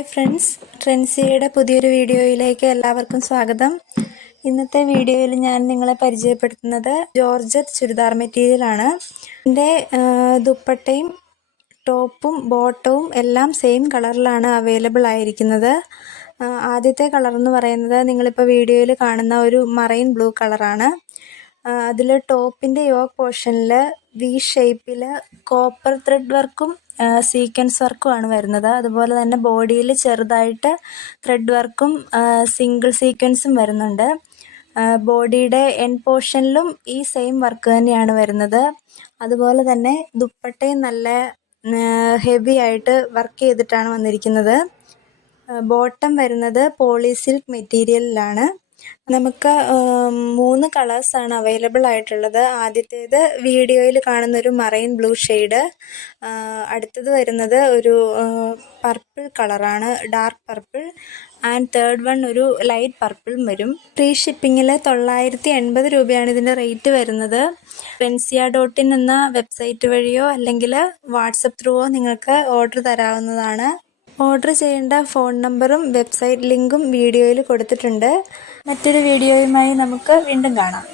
Hi friends, ട്രെൻസിയുടെ പുതിയൊരു വീഡിയോയിലേക്ക് എല്ലാവർക്കും സ്വാഗതം. ഇന്നത്തെ വീഡിയോയിൽ ഞാൻ നിങ്ങളെ പരിചയപ്പെടുത്തുന്നത് ജോർജറ്റ് ചുരിദാർ മെറ്റീരിയലാണ്. ഇതിൻ്റെ ദുപ്പട്ടയും ടോപ്പും ബോട്ടവും എല്ലാം സെയിം കളറിലാണ് അവൈലബിൾ ആയിരിക്കുന്നത്. ആദ്യത്തെ കളർ എന്ന് പറയുന്നത് നിങ്ങളിപ്പോൾ വീഡിയോയിൽ കാണുന്ന ഒരു മറൈൻ ബ്ലൂ കളറാണ്. അതിൽ ടോപ്പിൻ്റെ യോക്ക് പോർഷനിൽ വി ഷേപ്പിൽ കോപ്പർ ത്രെഡ് വർക്കും സീക്വൻസ് വർക്കുമാണ് വരുന്നത്. അതുപോലെ തന്നെ ബോഡിയിൽ ചെറുതായിട്ട് ത്രെഡ് വർക്കും സിംഗിൾ സീക്വൻസും വരുന്നുണ്ട്. ബോഡിയുടെ എൻഡ് പോർഷനിലും ഈ സെയിം വർക്ക് തന്നെയാണ് വരുന്നത്. അതുപോലെ തന്നെ ദുപ്പട്ടയും നല്ല ഹെവി ആയിട്ട് വർക്ക് ചെയ്തിട്ടാണ് വന്നിരിക്കുന്നത്. ബോട്ടം വരുന്നത് പോളി സിൽക്ക് മെറ്റീരിയലിലാണ്. നമുക്ക് 3 കളേഴ്സാണ് അവൈലബിൾ ആയിട്ടുള്ളത്. ആദ്യത്തേത് വീഡിയോയിൽ കാണുന്നൊരു മറൈൻ ബ്ലൂ ഷെയ്ഡ്, അടുത്തത് വരുന്നത് ഒരു പർപ്പിൾ കളറാണ്, dark purple, and third one ഒരു ലൈറ്റ് പർപ്പിളും വരും. ഫ്രീ ഷിപ്പിങ്ങിൽ 980 രൂപയാണ് ഇതിൻ്റെ റേറ്റ് വരുന്നത്. ട്രെൻസിയ.in എന്ന വെബ്സൈറ്റ് വഴിയോ അല്ലെങ്കിൽ വാട്സപ്പ് ത്രൂവോ നിങ്ങൾക്ക് ഓർഡർ തരാവുന്നതാണ്. ഓർഡർ ചെയ്യേണ്ട ഫോൺ നമ്പറും വെബ്സൈറ്റ് ലിങ്കും വീഡിയോയിൽ കൊടുത്തിട്ടുണ്ട്. മറ്റൊരു വീഡിയോയുമായി നമുക്ക് വീണ്ടും കാണാം.